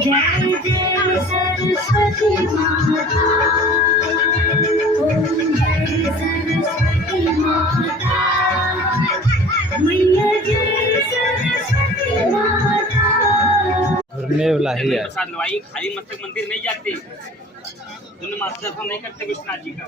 जय जय सरस्वती माता, ओम जय सरस्वती माता, मैया जय सरस्वती माता। प्रसाद नवाई खाली मस्तक मंदिर नहीं जाते, उन माता दर्शन नहीं करते विश्वनाथ जी का।